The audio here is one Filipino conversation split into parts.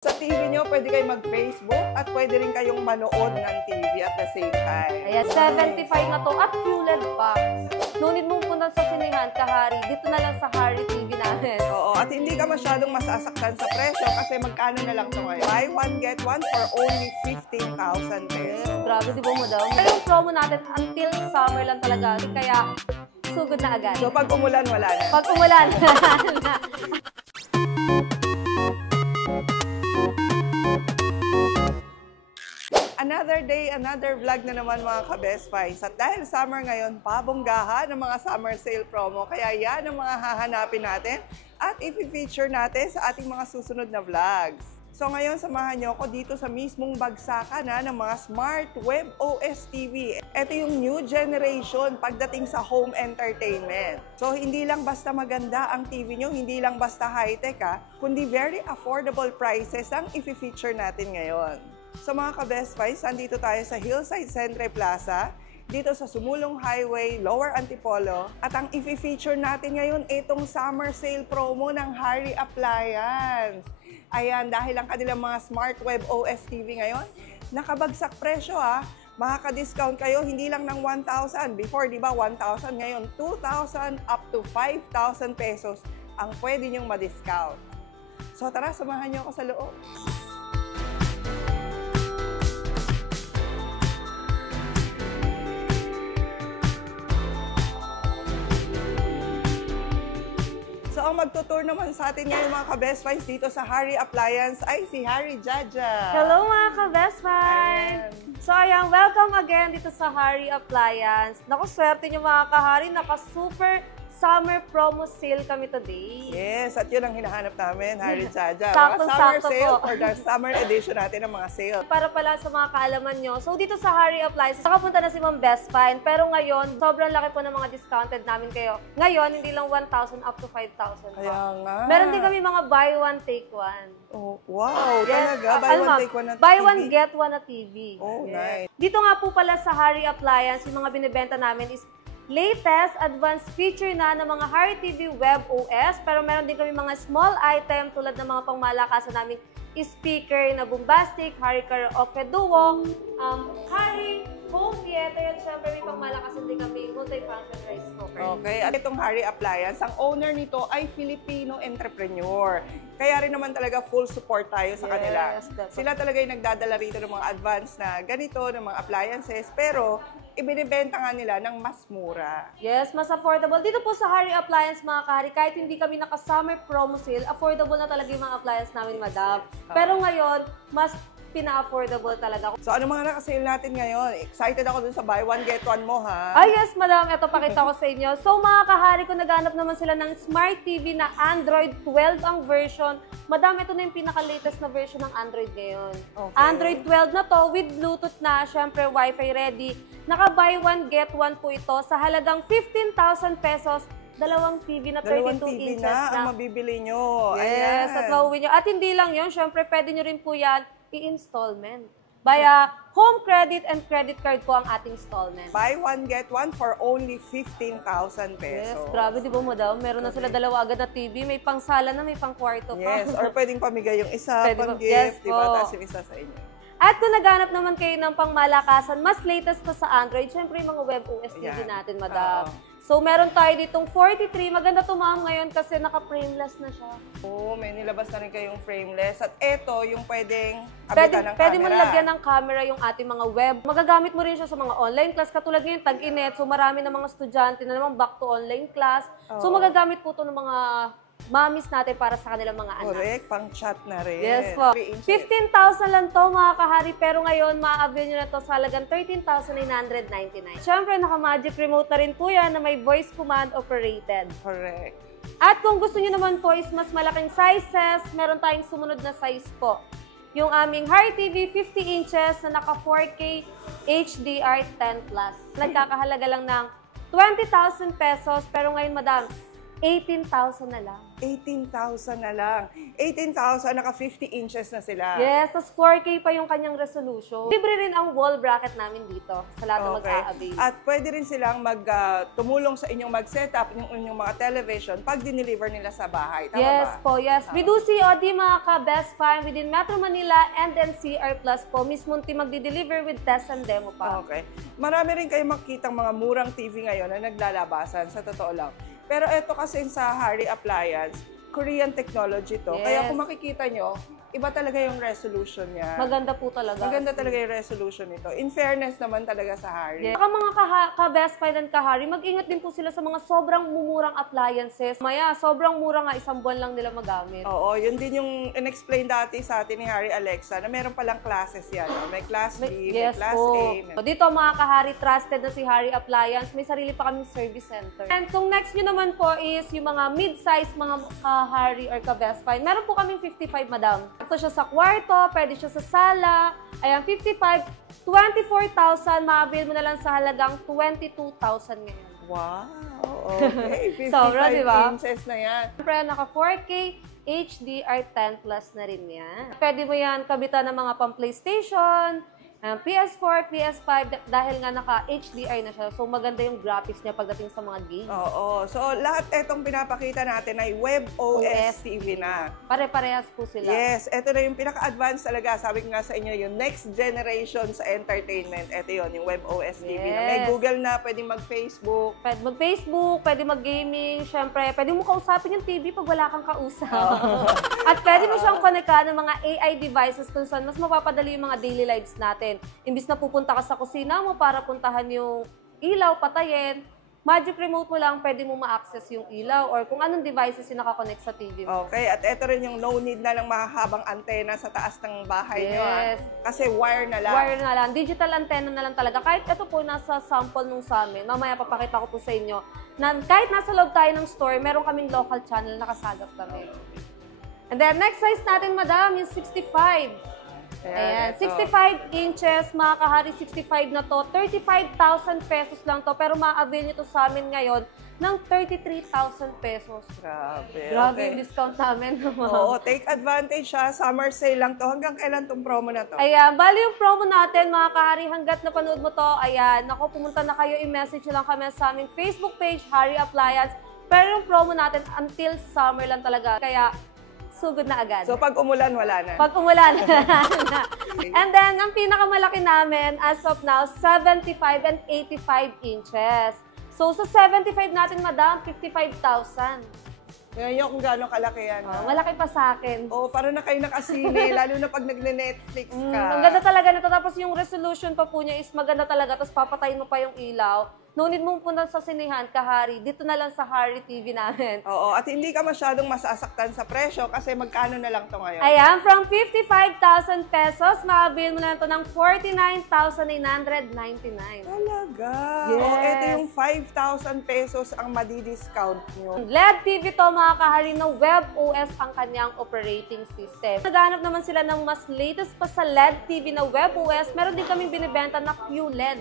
Sa TV nyo, pwede kayo mag-Facebook at pwede rin kayong manood ng TV at the same time. Ayan, 75 na to at QLED pa. No need mong punta sa sinihan, kahari. Dito na lang sa Hari TV natin. Oo, at hindi ka masyadong masasaktan sa presyo kasi magkano na lang ito ngayon. Buy one, get one for only 15,000 pesos. Yes, grabe, di ba mo daw? Yung promo natin until summer lang talaga. Kaya, sugod na agad. So, pag umulan, wala na. Pag umulan, Another day, another vlog na naman mga ka-Best Finds. At dahil summer ngayon, pabonggahan ng mga summer sale promo. Kaya yan ang mga hahanapin natin at i-feature natin sa ating mga susunod na vlogs. So ngayon, samahan nyo ako dito sa mismong bagsakan ng mga Smart Web OS TV. Ito yung new generation pagdating sa home entertainment. So hindi lang basta maganda ang TV nyo, hindi lang basta high-tech kundi very affordable prices ang i-feature natin ngayon. So mga ka-Best Finds, andito tayo sa Hillside Centre Plaza, dito sa Sumulong Highway, Lower Antipolo. At ang i-feature natin ngayon, itong summer sale promo ng Hari Appliance. Ayan, dahil ang kanilang mga Smart Web OS TV ngayon, nakabagsak presyo makaka-discount kayo hindi lang ng 1,000. Before, di ba, 1,000. Ngayon, 2,000 up to 5,000 pesos ang pwede nyong ma-discount. So tara, samahan nyo ako sa loob. So, ang magtutour naman sa atin ngayon mga ka-Best Finds dito sa Hari Appliance ay si Hari Jaja. hello mga ka-Best Finds! So ayan, welcome again dito sa Hari Appliance. Naku, swerte nyo mga kahari, naka-super summer promo sale kami today. Yes, at yun ang hinahanap namin, Hari Jaja. Sakto, mga summer sakto sale po. for the summer edition natin ng mga sale. Para pala sa mga kaalaman nyo, so dito sa Hari Appliances, nakapunta na si Ma'am Best Find. Pero ngayon, sobrang laki po ng mga discounted namin kayo. Ngayon, hindi lang 1,000 up to 5,000 pa. Kaya nga. Meron din kami mga buy one, take one. Oh, wow, Yes. talaga. Buy one, take one na Buy TV. one, get one na TV. Oh, nice. Dito nga po pala sa Hari Appliance, yung mga binibenta namin is latest advanced feature na ng mga Hari TV Web OS. Pero meron din kami mga small item tulad ng mga pangmalakasan namin speaker na bombastic, Hari Karaoke Duo, Hari Home Theater, at syempre may pangmalakasan din kami multi-function rice cooker. Okay, at itong Hari Appliance, ang owner nito ay Filipino entrepreneur. Kaya rin naman talaga full support tayo sa kanila. Definitely. Sila talaga yung nagdadala rito ng mga advanced na ganito, ng mga appliances, pero ibinibenta nga nila ng mas mura. Yes, mas affordable. Dito po sa Hari Appliance, mga kahari, kahit hindi kami naka-summer promo sale, affordable na talaga yung mga appliance namin, madam. Pero ngayon, mas pina-affordable talaga. So ano mga naka-sale natin ngayon? Excited ako dun sa buy one, get one mo, ha? Ah, yes, madam. Ito, pakita ko sa inyo. So, mga kahari ko, naghanap naman sila ng Smart TV na Android 12 ang version. Madam, ito na yung pinaka-latest na version ng Android ngayon. Okay. Android 12 na to, with Bluetooth na, syempre, Wi-Fi ready. Naka-buy one, get one po ito sa halagang 15,000 pesos. Dalawang TV na 32 Dalawang TV inches na ang mabibili nyo. Yes, Ayan. at mauwi nyo. At hindi lang yun, syempre, pwede nyo rin po yan i-installment. Via home credit and credit card po ang ating installment. Buy one, get one for only 15,000 pesos. Yes, grabe, di ba mo daw? Meron na sila dalawa agad na TV, may pangsala na, may pang-kwarto pa. Yes, or pwedeng pamigay yung isa, Pwede po. pang-gift, Yes di ba? po. Tapos yung isa sa inyo. At kung naghanap naman kayo ng pangmalakasan, mas latest pa sa Android, syempre yung mga web OS TV Ayan. natin, madam. Oo. So, meron tayo ditong 43. Maganda to, ma'am, ngayon kasi naka-frameless na siya. Oo, may nilabas na rin kayong frameless. At eto, yung pwedeng abitan ng Pwede camera. mo lagyan ng camera yung ating mga web. Magagamit mo rin siya sa mga online class. Katulad ngayon, tag-init. So, marami na mga estudyante na naman back to online class. So, magagamit po to ng mga mommies natin para sa kanilang mga anak. Correct, pang-chat na rin. Yes po. 3 inches. 15,000 lang to mga kahari, pero ngayon ma-avail nyo na to sa halagang 13,999. Siyempre, naka-magic remote na rin po yan na may voice command operated. Correct. At kung gusto nyo naman po is mas malaking sizes, meron tayong sumunod na size po. Yung aming Hari TV 50 inches na naka 4K HDR10+. Nagkakahalaga lang ng 20,000 pesos, pero ngayon madam, 18,000 na lang. 18,000 na lang. 18,000, naka 50 inches na sila. Yes, tas 4K pa yung kanyang resolution. Libre rin ang wall bracket namin dito sa lahat ng mag-a-avail. At pwede rin silang tumulong sa inyong mag-setup yung inyong mga television pag dineliver nila sa bahay. Tama Yes ba? po, yes. We do COD mga ka-Best Find within Metro Manila and NCR Plus po. Mismo team magdi-deliver with test and demo pa. Okay. Marami rin kayong makikitang mga murang TV ngayon na naglalabasan, sa totoo lang. Pero ito kasi sa Harry Appliance, Korean technology to. Yes. Kaya kung makikita nyo, iba talaga yung resolution niya. Maganda po talaga. Maganda talaga yung resolution nito. In fairness naman talaga sa Harry. Yes. Saka mga ka-Best Find and ka-Harry, mag-ingat din po sila sa mga sobrang mumurang appliances. Maya, sobrang mura nga, isang buwan lang nila magamit. Oo, yun din yung in-explain dati sa atin ni Harry Alexa na meron palang classes yan. No? May class B, may Yes class po. A. So, dito mga ka-Harry, trusted na si Harry Appliance. May sarili pa kaming service center. And kung next nyo naman po is yung mga mid-size mga ka-Harry or ka-Best Find, meron po kaming 55, madam. Ito siya sa kwarto, pwede siya sa sala. Ayan, 55, 24,000, ma-avail mo na lang sa halagang 22,000 ngayon. Wow, okay. 55 Sobra, diba? inches na yan. Siyempre, naka 4K, HDR10 Plus na rin yan. Pwede mo yan kabitan ng mga pang-PlayStation, PS4, PS5, dahil nga naka-HDR na siya. So, maganda yung graphics niya pagdating sa mga games. Oo. So, lahat etong pinapakita natin ay WebOS TV na. Pare-parehas po sila. Yes, ito na yung pinaka-advanced talaga. Sabi ko nga sa inyo, yung next generation sa entertainment. Ito yun, yung WebOS TV na. May Yes. Google na, pwedeng mag-Facebook. Pwede mag-Facebook, pwede mag-gaming, syempre, pwede mo kausapin yung TV pag wala kang kausap. At pwede mo siyang connectan ng mga AI devices kung saan mas mapapadali yung mga daily lives natin. Imbis na pupunta ka sa kusina mo para puntahan yung ilaw, patayin, Magic Remote mo lang, pwede mo ma-access yung ilaw or kung anong devices yung nakakonect sa TV mo. Okay, at ito rin yung no need na lang mahahabang antena sa taas ng bahay nyo. Yes. Kasi wire na lang. Wire na lang. Digital antenna na lang talaga. Kahit ito po, nasa sample nung sa amin. Mamaya papakita ko po sa inyo. Na kahit nasa loob tayo ng store, meron kaming local channel na kasagap kami. And then, next size natin, madam, yung 65. Ayan, ito. 65 inches, mga ka-Harry, 65 na to. 35,000 pesos lang to, pero ma-avail nyo to sa amin ngayon ng 33,000 pesos. Grabe. Grabe Okay. yung discount namin. Oo, take advantage siya. Summer sale lang to. Hanggang kailan tong promo na to? Ayan, bali yung promo natin, mga ka-Harry, hanggat napanood mo to, ayan, naku, pumunta na kayo, i-message nyo lang kami sa aming Facebook page, Harry Appliance. Pero yung promo natin, until summer lang talaga. Kaya, sugod na agad. So, pag umulan, wala na. Pag umulan. And then, ang pinakamalaki namin, as of now, 75 and 85 inches. So, sa 75 natin, madam, 55,000. Ngayon kung gaano kalaki yan. ha? Malaki pa sa akin. Oo, parang na kayo nakasine, lalo na pag nagne-Netflix ka. Ang ganda talaga nito. Tapos yung resolution pa po niya is maganda talaga. Tapos papatayin mo pa yung ilaw. No need mong punta sa sinihan, ka-Harry. Dito na lang sa Harry TV namin. Oo, at hindi ka masyadong masasaktan sa presyo kasi magkano na lang to ngayon? Ayan, from 55,000 pesos, ma-avail mo na ito ng 49,999. Talaga? Yes. Oo, ito yung 5,000 pesos ang madi-discount nyo. LED TV to, mga ka-Harry, na WebOS ang kanyang operating system. Naghahanap naman sila ng mas latest pa sa LED TV na WebOS. Meron din kaming binibenta na QLED.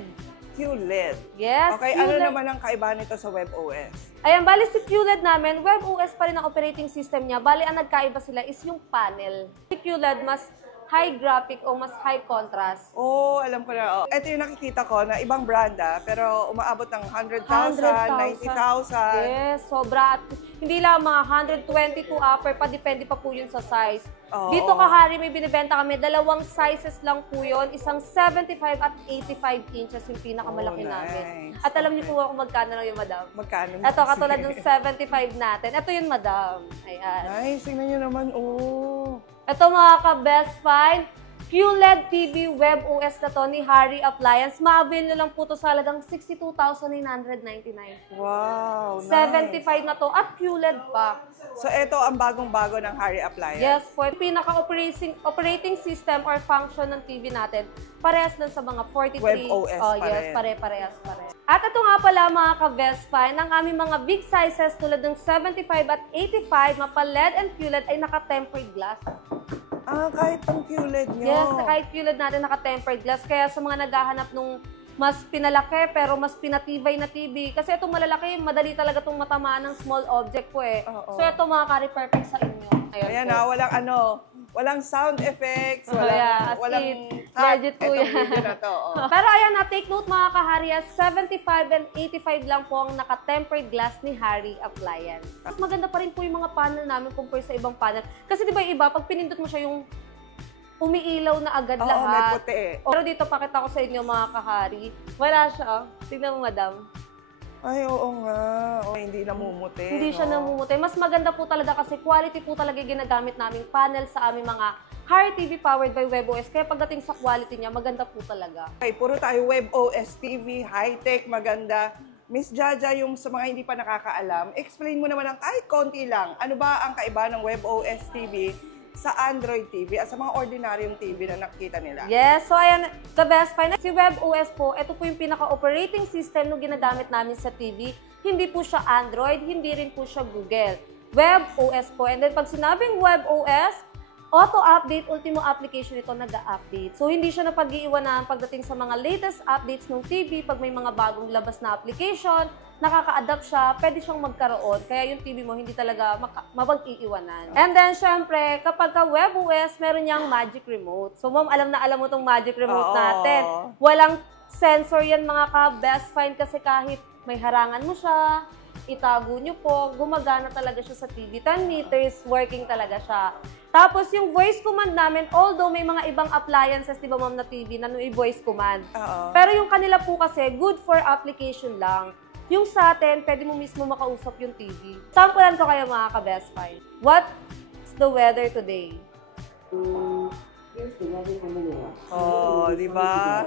QLED. Yes, Okay, QLED. ano naman ang kaibahan nito sa WebOS? Ayan, bali si QLED namin, WebOS pa rin ang operating system niya. Bali, ang nagkaiba sila is yung panel. Si QLED, mas high graphic o mas high contrast. Oo, alam ko na. Oh. Ito yung nakikita ko na ibang branda, pero umaabot ng 100,000, 90,000. Yes, sobra. At hindi lang mga 122 upper pa, depende pa po yun sa size. Oo. Dito ka-Harry, may binibenta kami. Dalawang sizes lang po yun. Isang 75 at 85 inches yung pinakamalaki Oh, nice. namin. At alam niyo po kung magkano lang yung madam. Magkano? Ito, katulad ng 75 natin. Ito yun, madam. Ayan. Nice, tingnan nyo naman. Oh. Ito mga ka-Best Find, QLED TV WebOS na to ni Harry Appliance. Ma-avail nyo lang po to sa halagang 62,999. Wow, nice. 75 na to at QLED pa. So, ito ang bagong-bago ng Harry Appliance. Yes po, pinaka-operating system or function ng TV natin, parehas lang sa mga 43. WebOS Oh, pa yes, rin. pare-parehas. At ito nga pala mga ka-Best Find, ang aming mga big sizes tulad ng 75 at 85, mapa LED and QLED ay naka-tempered glass. Ah, kahit ang QLED nyo. Yes, kahit QLED natin naka-tempered glass. Kaya sa mga naghahanap nung mas pinalaki pero mas pinatibay na TV. Kasi itong malalaki, madali talaga itong matamaan ng small object po eh. Oo. So ito mga kari, perfect sa inyo. Ayan po. walang sound effects, Yeah, as walang in, cut. legit po Itong yan. video na to. Pero ayan na, take note mga kahari, 75 and 85 lang po ang naka-tempered glass ni Harry Appliance. Mas maganda pa rin po yung mga panel namin compare sa ibang panel. Kasi di ba yung iba, pag pinindot mo siya yung umiilaw na agad Oo, lahat. may puti. Pero dito, pakita ko sa inyo mga kahari. Wala siya. Tignan mo, madam. Ay, oo nga. Hindi namumuti. Hindi siya namumuti. Mas maganda po talaga kasi quality po talaga yung ginagamit naming panel sa aming mga Harry TV powered by WebOS. Kaya pagdating sa quality niya, maganda po talaga. Okay, puro tayo WebOS TV, high-tech, maganda. Miss Jaja, yung sa mga hindi pa nakakaalam, explain mo naman ng kahit konti lang, ano ba ang kaiba ng WebOS TV sa Android TV at sa mga ordinaryong TV na nakikita nila? Yes, so ayan, the best find. Si WebOS po, ito po yung pinaka-operating system na ginagamit namin sa TV. Hindi po siya Android, hindi rin po siya Google. WebOS po. And then pag sinabing WebOS, auto-update, ultimo application ito nag-update. So hindi siya napag-iiwanan pagdating sa mga latest updates ng TV, pag may mga bagong labas na application, nakaka-adapt siya, pwede siyang magkaroon. Kaya yung TV mo hindi talaga mapag-iiwanan. And then, syempre, kapag ka WebOS, meron niyang magic remote. So, ma'am, alam na alam mo tong magic remote natin. Walang sensor yan mga ka-best find kasi kahit may harangan mo siya, itago nyo po, gumagana talaga siya sa TV. 10 meters, working talaga siya. Tapos yung voice command namin, although may mga ibang appliances, di ba ma'am, na TV na may voice command. Pero yung kanila po kasi, good for application lang. Yung sa atin, pwede mo mismo makausap yung TV. Sampulan ko kayo mga ka-best find. What's the weather today? Oh, di ba?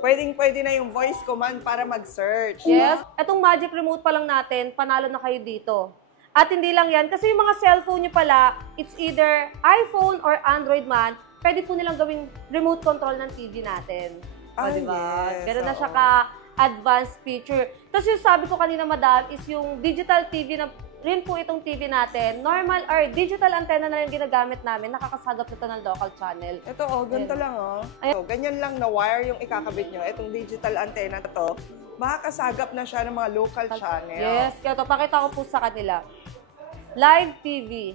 Pwedeng-pwede na yung voice command para mag-search. Yes. Itong magic remote pa lang natin, panalo na kayo dito. At hindi lang yan, kasi yung mga cellphone nyo pala, it's either iPhone or Android man, pwede po nilang gawing remote control ng TV natin. O, diba? Yes. Ganun na siya ka-advanced feature. Tapos yung sabi ko kanina, madam, is yung digital TV na rin po itong TV natin, normal or digital antenna na yung ginagamit namin, nakakasagap nito ng local channel. Ito, ganito lang, So, ganyan lang na wire yung ikakabit nyo. Itong digital antenna na to, makakasagap na siya ng mga local channel. Yes, kaya ito, pakita ko po sa kanila. Live TV.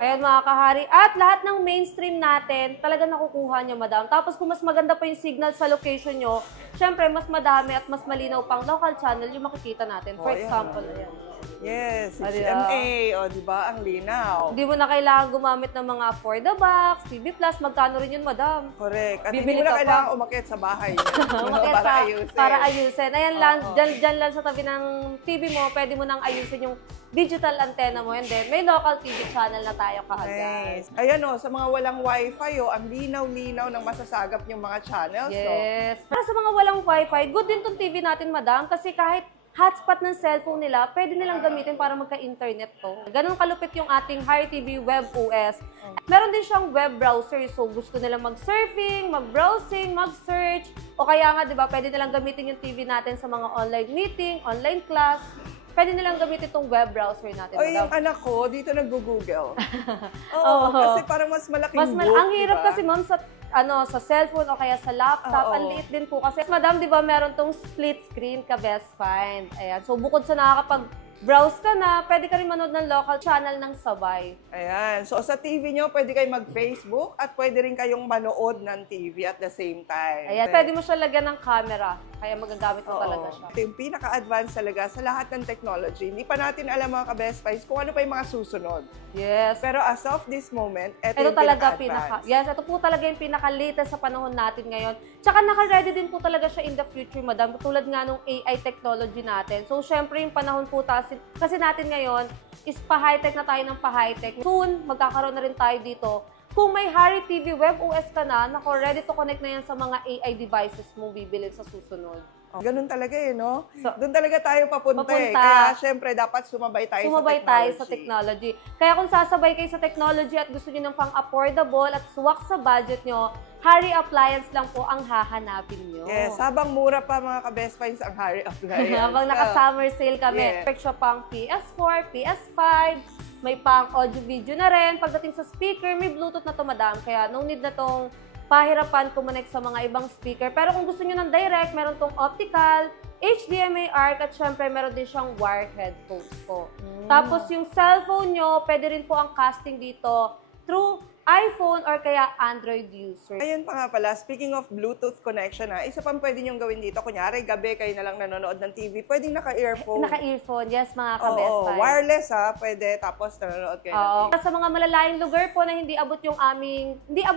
Ayan mga kahari. At lahat ng mainstream natin, talaga nakukuha nyo, madam. Tapos kung mas maganda pa yung signal sa location nyo, syempre mas madami at mas malinaw pang local channel yung makikita natin. For example, ayan. Yes, HMA, di ba? Ang linaw. Hindi mo na kailangan gumamit ng mga for the box, TV Plus, magkano rin yun, madam? Correct. At Bibili hindi mo na ka kailangan umakyat sa bahay Umakyat para sa- ayusin. Para ayusin. Ayan lang, dyan lang sa tabi ng TV mo, pwede mo nang ayusin yung digital antenna mo. And then, may local TV channel na tayo kaagad. Nice. Ayan sa mga walang wifi, ang linaw-linaw ng masasagap yung mga channels. Yes. Para sa mga walang wifi, good din tong TV natin, madam, kasi kahit hotspot ng cellphone nila, pwede nilang gamitin para magka-internet to. Ganun kalupit yung ating Harry TV WebOS. Meron din siyang web browser, so gusto nilang mag-surfing, mag-browsing, mag-search, o kaya nga, di ba, pwede nilang gamitin yung TV natin sa mga online meeting, online class. Pwede nilang gamitin itong web browser natin. O yung anak ko, dito nag-google. Kasi parang mas malaking book, ang hirap diba? kasi, ma'am, sa cellphone o kaya sa laptop, ang liit din po kasi. Madam, di ba, meron tong split screen ka best find. Ayan. So, bukod sa nakakapag-browse ka na, pwede ka rin manood ng local channel ng sabay. Ayan. So, sa TV nyo, pwede kayo mag-Facebook at pwede rin kayong manood ng TV at the same time. Ayan. Pwede mo siya lagyan ng camera, kaya magagamit mo talaga siya. Ito yung pinaka-advanced talaga sa lahat ng technology. Hindi pa natin alam mga ka-best finds kung ano pa yung mga susunod. Yes. Pero as of this moment, ito Ito yung talaga pinaka-advanced. yes, ito po talaga yung pinaka-latest sa panahon natin ngayon. Tsaka naka-ready din po talaga siya in the future, madam. Tulad nga nung AI technology natin. So, syempre yung panahon po kasi natin ngayon is pa-high-tech na tayo ng pa-high-tech. Soon, magkakaroon na rin tayo dito. Kung may Harry TV WebOS ka na, ready to connect na yan sa mga AI devices mo bibilin sa susunod. Ganun talaga no? So, doon talaga tayo papunta. papunta. Kaya syempre, dapat sumabay tayo sa technology. Kaya kung sasabay kayo sa technology at gusto niyo ng pang-affordable at swak sa budget nyo, Harry Appliance lang po ang hahanapin nyo. Yes, habang mura pa mga ka-best finds ang Harry Appliance. Habang naka-summer sale kami. Yeah. Expect siya pang PS4, PS5, may pang audio-video na rin. Pagdating sa speaker, may Bluetooth na to, madam. Kaya no need na tong pahirapan kumonek sa mga ibang speaker. Pero kung gusto nyo ng direct, meron tong optical, HDMI ARC, at syempre meron din siyang wired headphones po. Tapos yung cellphone nyo, pwede rin po ang casting dito through iPhone or kaya Android user. Ayun pa nga pala, speaking of Bluetooth connection isa pang pwede niyong gawin dito. Kunyari, gabi kayo na lang nanonood ng TV, pwedeng naka-earphone. Naka-earphone, yes mga ka-best Oo, buy. wireless pwede, tapos nanonood kayo ng TV. Sa mga malalayong lugar po na hindi abot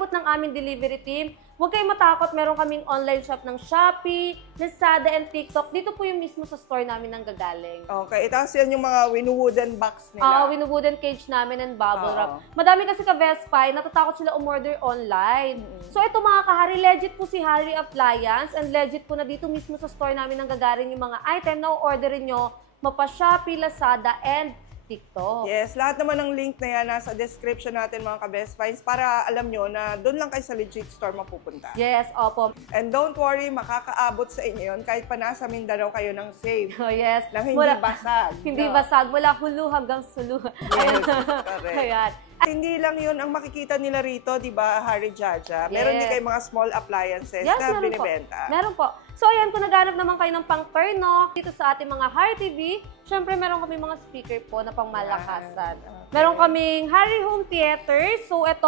ng aming delivery team, huwag kayong matakot, meron kaming online shop ng Shopee, Lazada, and TikTok. Dito po yung mismo sa store namin nang gagaling. Okay, tapos yan yung mga wooden box nila. Wooden cage namin and bubble wrap. Madami kasi ka-Best Buy, natatakot sila umorder online. So ito mga kahari, legit po si Harry Appliance and legit po na dito mismo sa store namin nang gagaling yung mga item na orderin nyo mapa Shopee, Lazada, and TikTok. Yes, lahat naman ng link na yan nasa description natin mga ka-Best Finds para alam nyo na doon lang kayo sa legit store mapupunta. Yes, opo. And don't worry, makakaabot sa inyo yun kahit pa nasa Mindanao kayo ng safe. Oh, yes. Na hindi basag. Hindi basag. Mula hulu hanggang sulu. Yes, correct. Ayan. At hindi lang yun ang makikita nila rito, di ba, Harry Jaja? Meron din kayo mga small appliances na binibenta. Meron po. So, ayan, kung naghanap naman kayo ng pang-turno dito sa ating mga Harry TV, syempre, meron kami mga speaker po na pangmalakasan. Okay. Meron kaming Harry Home Theater. So, ito,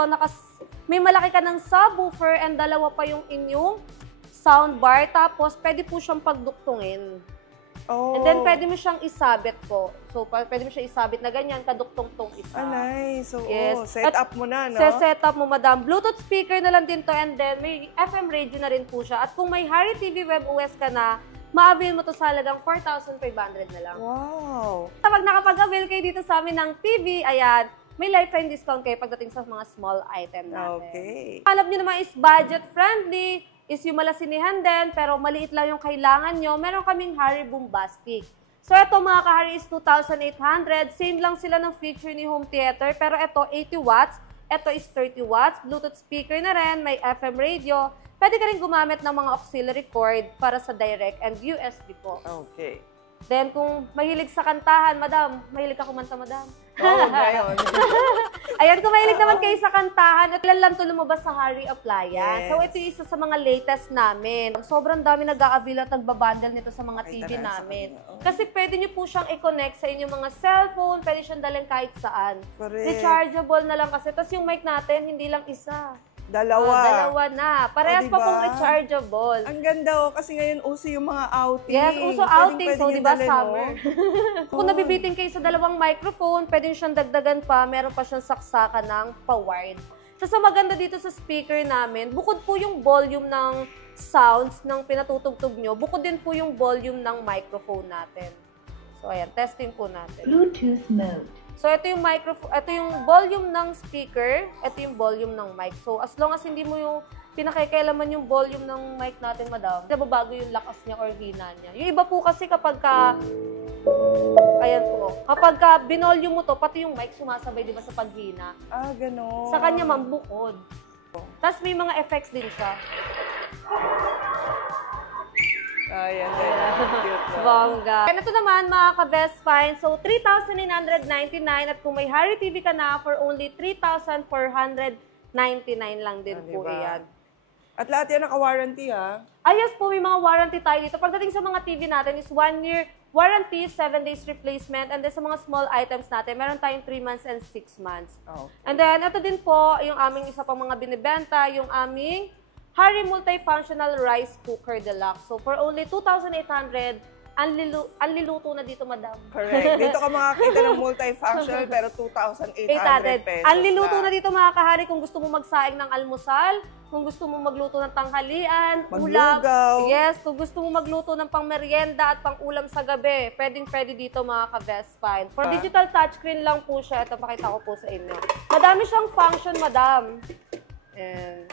may malaki ka ng subwoofer and dalawa pa yung inyong soundbar. Tapos, pwede po siyang pagduktungin. Oh. And then, pwede mo siyang isabit po. So, pwede mo siyang isabit na ganyan, kaduktong-tong isa. Nice. So, yes. Set up mo na, no? Set up mo, madam. Bluetooth speaker na lang din to, and then may FM radio na rin po siya. At kung may Harry TV Web OS ka na, ma-avail mo to sa halagang 4,500 na lang. Wow! Kapag nakapag-avail kayo dito sa amin ng TV, ayan, may lifetime discount kayo pagdating sa mga small item natin. Okay. Alam nyo naman is budget-friendly, is yung malasinihan din, pero maliit lang yung kailangan nyo. Meron kaming Harry Bombastic. So, ito mga ka-Harry is 2,800. Same lang sila ng feature ni home theater, pero ito 80 watts. Ito is 30 watts. Bluetooth speaker na rin, may FM radio. Pwede ka rin gumamit ng mga auxiliary cord para sa direct and USB po. Okay. Then, kung mahilig sa kantahan, madam, mahilig ka kumanta, madam. Oo, ngayon. Ayan, kung mahilig naman kayo sa kantahan, at ilan lang ito lumabas sa Harry Appliance. Yes. So, ito yung isa sa mga latest namin. Sobrang dami nag-a-avail at nagbabundle nito sa mga TV namin. Kasi pwede nyo po siyang i-connect sa inyong mga cellphone, pwede siyang dalhin kahit saan. Correct. Rechargeable na lang kasi. Tapos yung mic natin, hindi lang isa. Dalawa. Dalawa na. Parehas pa diba? pong rechargeable. Ang ganda kasi ngayon uso yung mga outing. Yes, uso outing. So, di ba, dalhin, summer? Kung nabibiting kayo sa dalawang microphone, pwede nyo siyang dagdagan pa. Meron pa siyang saksakan ng pa-wired. So, sa maganda dito sa speaker namin, bukod po yung volume ng sounds ng pinatutugtog nyo, bukod din po yung volume ng microphone natin. So, ayan, testing po natin. Bluetooth mode. So, ito yung microphone, ito yung volume ng speaker, ito yung volume ng mic. So, as long as hindi mo yung pinakikailaman yung volume ng mic natin, madam, nababago yung lakas niya or hina niya. Yung iba po kasi kapag ayan po, kapag binolume mo to, pati yung mic sumasabay, di ba, sa paghina. Ah, gano'n. Sa kanya, mambukod. Tapos may mga effects din siya. Ayan, cute na. Bongga. And ito naman, mga ka-Best Find. So, 3,999 at kung may Harry TV ka na, for only 3,499 lang din po yan. At lahat yan naka-warranty, ha? Yes po, may mga warranty tayo dito. Pagdating sa mga TV natin is 1 year warranty, 7 days replacement, and then sa mga small items natin, meron tayong 3 months and 6 months. Oh. And then, ito din po, yung aming isa pang mga binibenta, yung aming Harry Multifunctional Rice Cooker Deluxe. So, for only 2,800, anliluto na dito, madam. Correct. Dito ka makakita ng multifunctional, pero 2,800 pesos. Anliluto na dito, mga kahari, kung gusto mo magsaing ng almusal, kung gusto mo magluto ng tanghalian, ulam. Maglugaw. Yes, kung gusto mo magluto ng pang-merienda at pang-ulam sa gabi, pwedeng-pwede dito, mga ka-Best Find. For digital touchscreen lang po siya. Ito, pakita ko po sa inyo. Madami siyang function, madam. And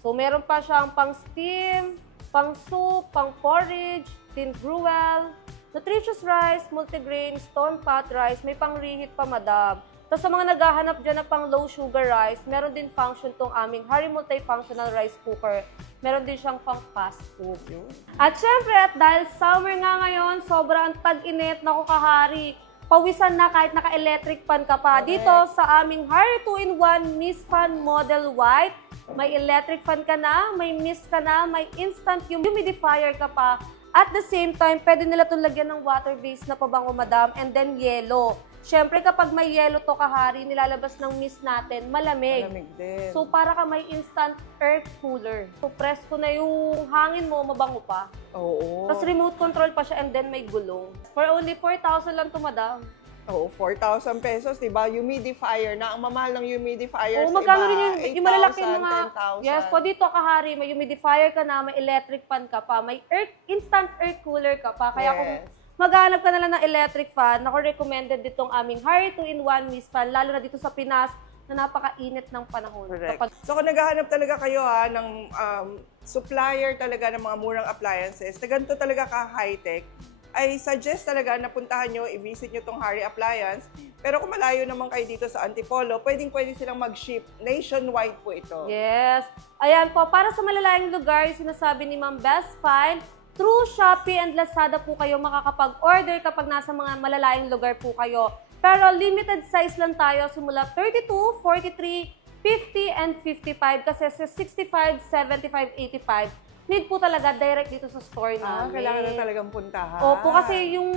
so, meron pa siyang pang-steam, pang-soup, pang-porridge, tin gruel, nutritious rice, multigrain, stone pot rice, may pang-reheat pa, madam. Tapos sa mga naghahanap dyan ng pang-low sugar rice, meron din function tong aming Harry Multifunctional Rice Cooker. Meron din siyang pang-fast food. At syempre, at dahil summer nga ngayon, sobrang tag-init, naku kahari, pawisan na kahit naka-electric pan ka pa. Dito sa aming Harry 2-in-1 Miss Fan Model White, May electric fan ka na, may mist ka na, may instant humidifier ka pa. At the same time, pwede nila itong lagyan ng water-based na pabango, madam, and then yellow. Siyempre, kapag may yellow to, kahari, nilalabas ng mist natin, malamig. Malamig din. So, para ka may instant air cooler. So, press ko na yung hangin mo, mabango pa. Oo. Tapos remote control pa siya and then may gulong. For only 4,000 lang to, madam. Oo, 4,000 pesos, diba? Humidifier na. Ang mamahal ng humidifier Oo, sa magkano iba, rin yung malalaki 8,000, mga... 10,000. Yes, po dito, kahari, may humidifier ka na, may electric fan ka pa, may instant air cooler ka pa. Kaya kung Yes. maghanap ka na lang ng electric fan, ako recommended ditong aming Harry 2-in-1 mist fan, lalo na dito sa Pinas, na napakainit ng panahon. Correct. So kung naghahanap talaga kayo ng supplier talaga ng mga murang appliances, na ganito talaga ka-high-tech, I suggest talaga na puntahan nyo, i-visit nyo tong Harry Appliance. Pero kung malayo naman kayo dito sa Antipolo, pwedeng-pwede silang mag-ship. Nationwide po ito. Yes. Ayan po, para sa malalayang lugar, sinasabi ni Ma'am Best Find, through Shopee and Lazada po kayo makakapag-order kapag nasa mga malalayang lugar po kayo. Pero limited size lang tayo, simula 32, 43, 50, and 55. Kasi sa 65, 75, 85, need po talaga direct dito sa store namin. Kailangan na talagang puntahan. Opo, kasi yung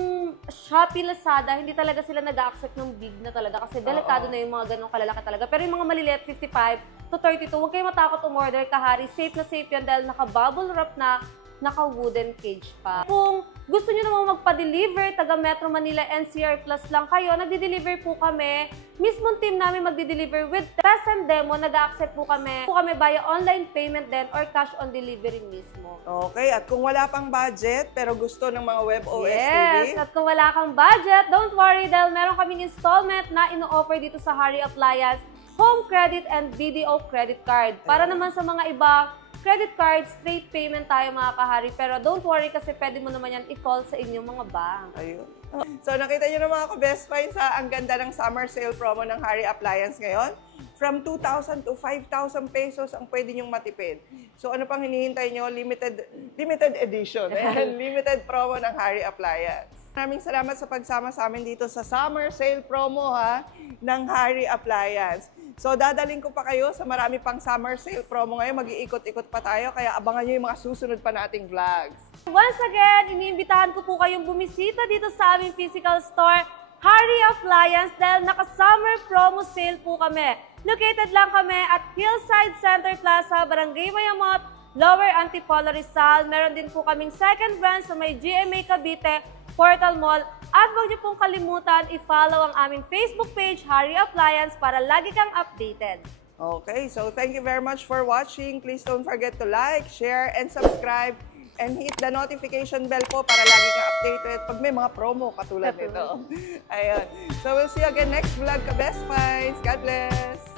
Shopee, Lazada, hindi talaga sila nag-accept ng big na talaga kasi delikado na yung mga ganong kalalaki talaga. Pero yung mga maliliit, 55 to 32, huwag kayo matakot umorder, kahari. Safe na safe yan dahil naka-bubble wrap na, naka-wooden cage pa. Kung gusto nyo naman magpa-deliver, taga Metro Manila NCR Plus lang kayo, nagdi-deliver po kami. Mismong team namin magdi-deliver with test and demo, nag-accept po kami via online payment din or cash on delivery mismo. Okay, at kung wala pang budget, pero gusto ng mga web OS Yes, TV, at kung wala kang budget, don't worry dahil meron kaming installment na ino-offer dito sa Harry Appliance, home credit and BDO credit card. Para naman sa mga ibang credit card, straight payment tayo mga kahari. Pero don't worry kasi pwede mo naman yan i-call sa inyong mga bank. ayun. So nakita nyo na mga ka-best finds ha, ang ganda ng summer sale promo ng Harry Appliance ngayon. From 2,000 to 5,000 pesos ang pwede nyong matipid. So ano pang hinihintay nyo? Limited edition. Ayan, limited promo ng Harry Appliance. Maraming salamat sa pagsama sa amin dito sa summer sale promo ha, ng Harry Appliance. So dadaling ko pa kayo sa marami pang summer sale promo ngayon. Mag-iikot-ikot pa tayo, kaya abangan nyo yung mga susunod pa nating vlogs. Once again, iniimbitahan ko po kayong bumisita dito sa aming physical store, Harry Appliance, dahil naka-summer promo sale po kami. Located lang kami at Hillside Center Plaza, Barangay Mayamot, Lower Antipolo, Rizal. Meron din po kaming second branch sa may GMA Cavite, Portal Mall. At huwag niyo pong kalimutan i-follow ang aming Facebook page, Harry Appliance, para lagi kang updated. Okay, so thank you very much for watching. Please don't forget to like, share, and subscribe. And hit the notification bell po para lagi kang updated pag may mga promo katulad nito. Ayun. So we'll see you again next vlog, ka-best finds. God bless!